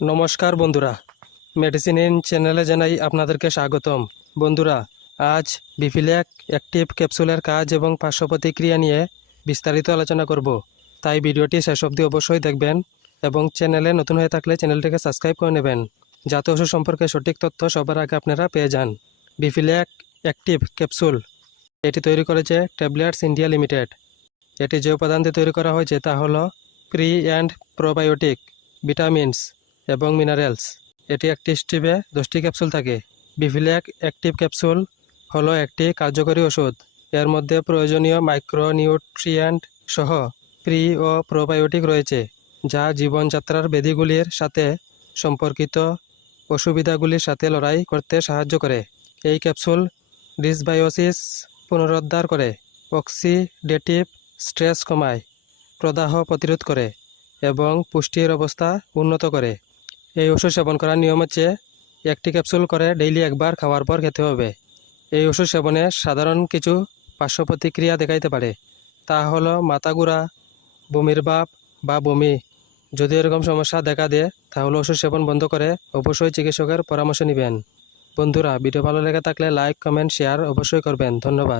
নমস্কার বন্ধুরা। Medicine in চ্যানেলে জানাই আপনাদেরকে স্বাগতম। বন্ধুরা, আজ বিফিল্যাক অ্যাক্টিভ ক্যাপসুলের কাজ এবং পার্শ্ব প্রতিক্রিয়া নিয়ে বিস্তারিত আলোচনা করব। তাই ভিডিওটি শেষ অবধি অবশ্যই দেখবেন এবং চ্যানেলে নতুন হয়ে থাকলে চ্যানেলটিকে সাবস্ক্রাইব করে নেবেন। যাতে ওষুধ সম্পর্কে সঠিক তথ্য সবার আগে আপনারা পেয়ে যান। বিফিল্যাক অ্যাক্টিভ ক্যাপসুল এটি তৈরি করেছে ট্যাবলেটস ইন্ডিয়া লিমিটেড এটি যে উপাদান দিয়ে তৈরি করা হয়েছে তা হলো প্রি অ্যান্ড প্রোবায়োটিক ভিটামিনস এবং মিনারেলস এটি একটি স্টিপে দশটি ক্যাপসুল থাকে। বিফিল্যাক অ্যাক্টিভ ক্যাপসুল হলো একটি কার্যকরী ওষুধ। এর মধ্যে প্রয়োজনীয় মাইক্রোনিউট্রিয়েন্ট সহ প্রি ও প্রোবায়োটিক রয়েছে, যা জীবনযাত্রার ব্যাধিগুলির সাথে সম্পর্কিত অসুবিধাগুলির সাথে লড়াই করতে সাহায্য করে। এই ক্যাপসুল ডিসবায়োসিস পুনরুদ্ধার করে অক্সিডেটিভ স্ট্রেস কমায়, প্রদাহ প্রতিরোধ করে এবং পুষ্টির অবস্থা উন্নত করে। এই ওষুধ সেবন করার নিয়ম হচ্ছে, একটি ক্যাপসুল করে ডেইলি একবার খাওয়ার পর খেতে হবে। এই ওষুধ সেবনে সাধারণ কিছু পার্শ্ব প্রতিক্রিয়া দেখাইতে পারে। তা হলো মাথা ঘুরা বমির ভাব বা বমি। যদি এরকম সমস্যা দেখা দেয়, তাহলে ওষুধ সেবন বন্ধ করে অবশ্যই চিকিৎসকের পরামর্শ নেবেন। বন্ধুরা, ভিডিও ভালো লেগে থাকলে লাইক, কমেন্ট, শেয়ার অবশ্যই করবেন। ধন্যবাদ।